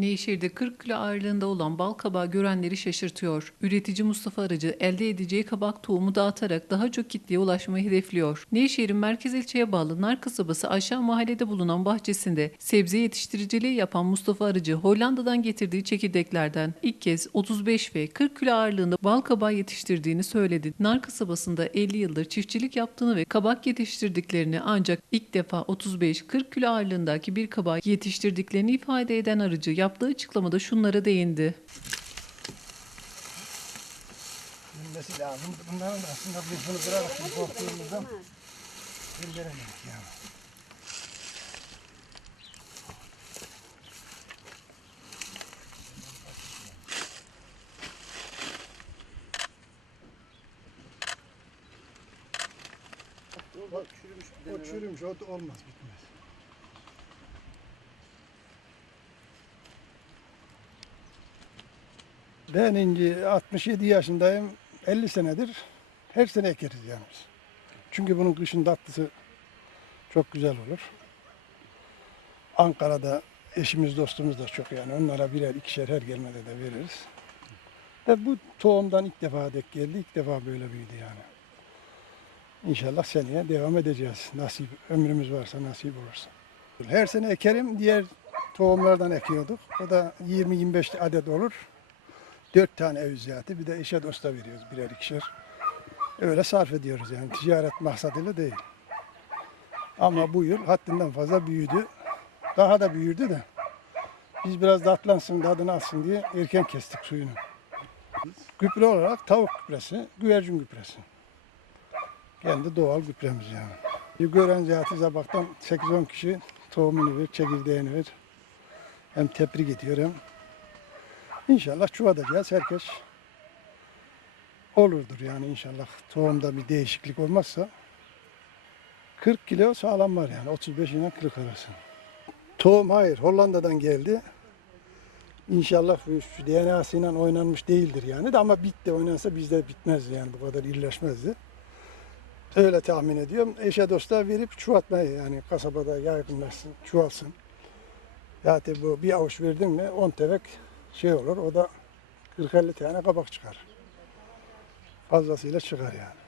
Nevşehir'de 40 kilo ağırlığında olan bal kabağı görenleri şaşırtıyor. Üretici Mustafa Arıcı elde edeceği kabak tohumu dağıtarak daha çok kitleye ulaşmayı hedefliyor. Nevşehir'in merkez ilçeye bağlı Nar kasabası aşağı mahallede bulunan bahçesinde sebze yetiştiriciliği yapan Mustafa Arıcı Hollanda'dan getirdiği çekirdeklerden ilk kez 35 ve 40 kilo ağırlığında bal kabağı yetiştirdiğini söyledi. Nar kasabasında 50 yıldır çiftçilik yaptığını ve kabak yetiştirdiklerini ancak ilk defa 35-40 kilo ağırlığındaki bir kabağı yetiştirdiklerini ifade eden arıcı yaptığı açıklamada şunlara değindi. Bilmesi lazım. Bunların aslında biz bunu kırarak şimdi korktuğumuzdan bildiremedik yani. O çürümüş bir O olmaz bitmez. Ben ince 67 yaşındayım. 50 senedir her sene ekeriz yani. Çünkü bunun kışın tatlısı çok güzel olur. Ankara'da eşimiz dostumuz da çok yani. Onlara birer ikişer her gelmede de veririz. Ve bu tohumdan ilk defa dek geldi. ilk defa böyle büyüdü yani. İnşallah seneye devam edeceğiz. Nasip, ömrümüz varsa nasip olursa. Her sene ekerim. Diğer tohumlardan ekiyorduk. O da 20-25 adet olur. 4 tane ev ziyareti bir de eşe dosta veriyoruz birer ikişer. Öyle sarf ediyoruz yani ticaret maksadıyla değil. Ama bu yıl haddinden fazla büyüdü. Daha da büyüdü de. Biz biraz tatlansın, tadını alsın diye erken kestik suyunu. Gübre olarak tavuk gübresi, güvercin gübresi. Kendi doğal gübremiz yani. Gören ziyati zabaktan 8-10 kişi tohumunu ver, çekirdeğini ver. Hem tebrik ediyorum. İnşallah çuvatacağız. Herkes olurdur yani inşallah. Tohumda bir değişiklik olmazsa 40 kilo sağlam var yani 35 ile 40 arası. Tohum hayır Hollanda'dan geldi. İnşallah şu DNA'sıyla oynanmış değildir yani de ama bit de oynansa bizde bitmezdi yani bu kadar iyileşmezdi. Öyle tahmin ediyorum. Eşe dosta verip çuvatmayı yani kasabada yaygınlaşsın, çuvalsın. Zaten bu bir avuç verdin mi 10 tevek şey olur. O da 40-50 tane kabak çıkar. Fazlasıyla çıkar yani.